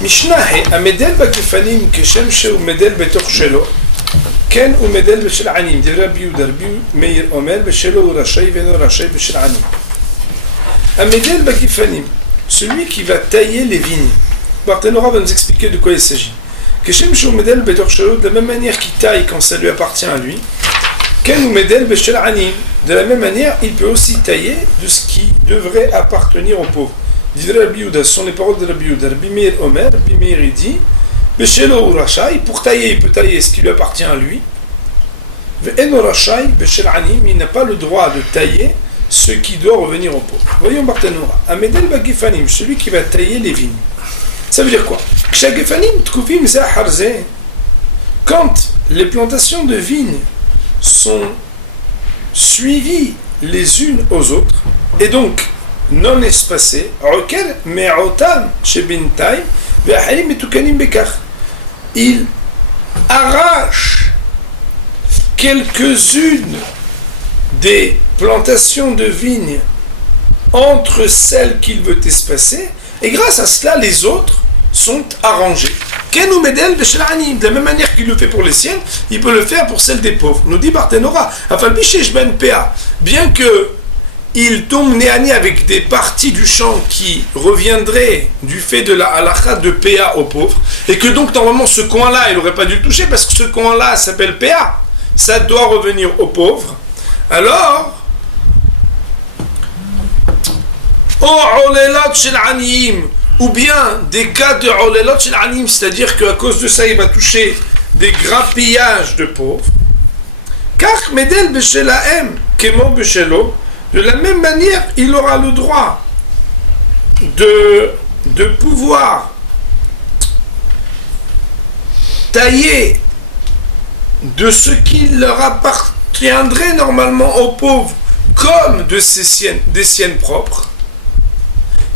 משנה, המדל בגפנים כשם שהוא מדל בתוך שלו, כן הוא מדל בשל עניים. דברי רבי יהודה, רבי מאיר אומר, בשלו הוא רשאי ואינו רשאי בשל עניים. המדל בגפנים, celui qui va tailler les vignes. Barthénora va nous expliquer de quoi il s'agit. כשם שהוא מדל בתוך שלו, de la même manière qu'il taille quand ça lui appartient à lui, כן הוא מדל בשל עניים. De la même manière, il peut aussi tailler de ce qui devrait appartenir aux pauvres. Dirait Rabbi Yehuda, ce sont les paroles de Rabbi Yehuda. Rabbi Meir Omer, Rabbi Meir il dit, Beshelo ou Rachai, pour tailler, il peut tailler ce qui lui appartient à lui. Ve'eno Rachai, Beshel Anim, il n'a pas le droit de tailler ce qui doit revenir aux pauvres. Voyons Barthénora. Amedel Bagifanim, celui qui va tailler les vignes. Ça veut dire quoi? Kshagifanim, Tkufim Zaharze, quand les plantations de vignes sont suivies les unes aux autres, et donc non espacées, il arrache quelques-unes des plantations de vignes entre celles qu'il veut espacer, et grâce à cela les autres sont arrangées. De la même manière qu'il le fait pour les siennes, il peut le faire pour celles des pauvres. Nous dit Barthénora, bien que il tombe nez à nez avec des parties du champ qui reviendraient du fait de la halakha de PA aux pauvres, et que donc normalement ce coin-là, il n'aurait pas dû le toucher parce que ce coin-là s'appelle PA, ça doit revenir aux pauvres. Alors, ou bien des cas de olelot shel anim, c'est-à-dire qu'à cause de ça, il va toucher des grappillages de pauvres. Car medel beshelahem kemo beshelo, de la même manière, il aura le droit de pouvoir tailler de ce qui leur appartiendrait normalement aux pauvres, comme des siennes propres.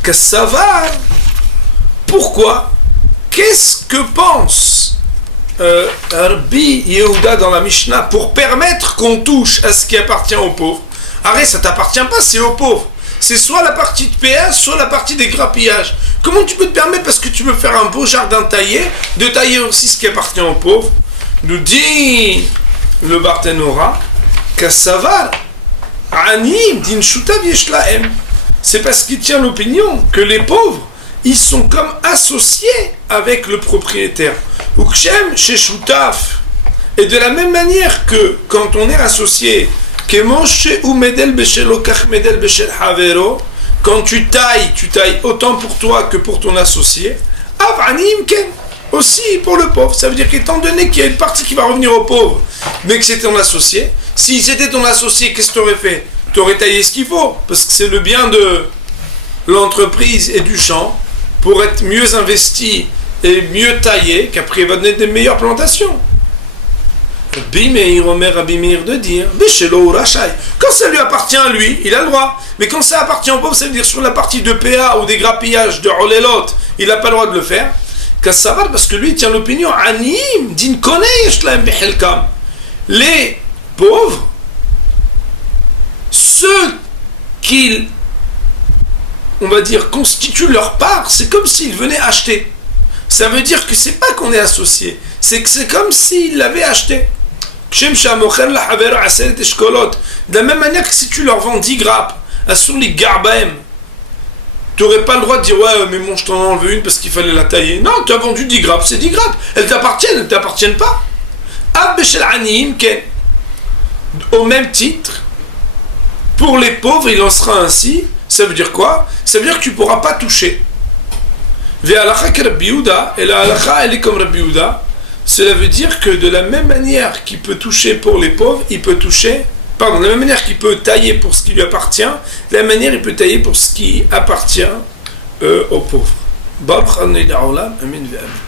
Que ça va. Pourquoi? Qu'est-ce que pense Rabbi Yehuda dans la Mishnah pour permettre qu'on touche à ce qui appartient aux pauvres? Arrête, ça t'appartient pas, c'est aux pauvres. C'est soit la partie de PA, soit la partie des grappillages. Comment tu peux te permettre, parce que tu veux faire un beau jardin taillé, de tailler aussi ce qui appartient aux pauvres? Nous dit le Barthénora, Kassavar, Anim, Din Shutav Yeshlaem. C'est parce qu'il tient l'opinion que les pauvres, ils sont comme associés avec le propriétaire. Ukshem chez Shutaf. Et de la même manière que quand on est associé, quand tu tailles autant pour toi que pour ton associé. Aussi pour le pauvre. Ça veut dire qu'étant donné qu'il y a une partie qui va revenir au pauvre, mais que c'était ton associé, si c'était ton associé, qu'est-ce que tu aurais fait? Tu aurais taillé ce qu'il faut, parce que c'est le bien de l'entreprise et du champ, pour être mieux investi et mieux taillé, qu'après il va donner des meilleures plantations. Rabbi Meir de dire, quand ça lui appartient à lui, il a le droit. Mais quand ça appartient au pauvre, ça veut dire sur la partie de PA ou des grappillages de Olelot, il n'a pas le droit de le faire. Parce que lui il tient l'opinion, les pauvres, ceux qui, on va dire, constituent leur part, c'est comme s'ils venaient acheter. Ça veut dire que c'est pas qu'on est associé, c'est que c'est comme s'ils l'avaient acheté. De la même manière que si tu leur vends 10 grappes, tu n'aurais pas le droit de dire ouais mais bon je t'en enlève une parce qu'il fallait la tailler. Non, tu as vendu 10 grappes, c'est 10 grappes. Elles t'appartiennent, elles ne t'appartiennent pas. Au même titre, pour les pauvres il en sera ainsi. Ça veut dire quoi? Ça veut dire que tu ne pourras pas toucher. Et la halakha elle est comme Rabbi Yehuda. Cela veut dire que de la même manière qu'il peut toucher pour les pauvres, il peut toucher, de la même manière qu'il peut tailler pour ce qui lui appartient, de la même manière il peut tailler pour ce qui appartient aux pauvres. Baruch Adonai Olam, Amen ve'amen.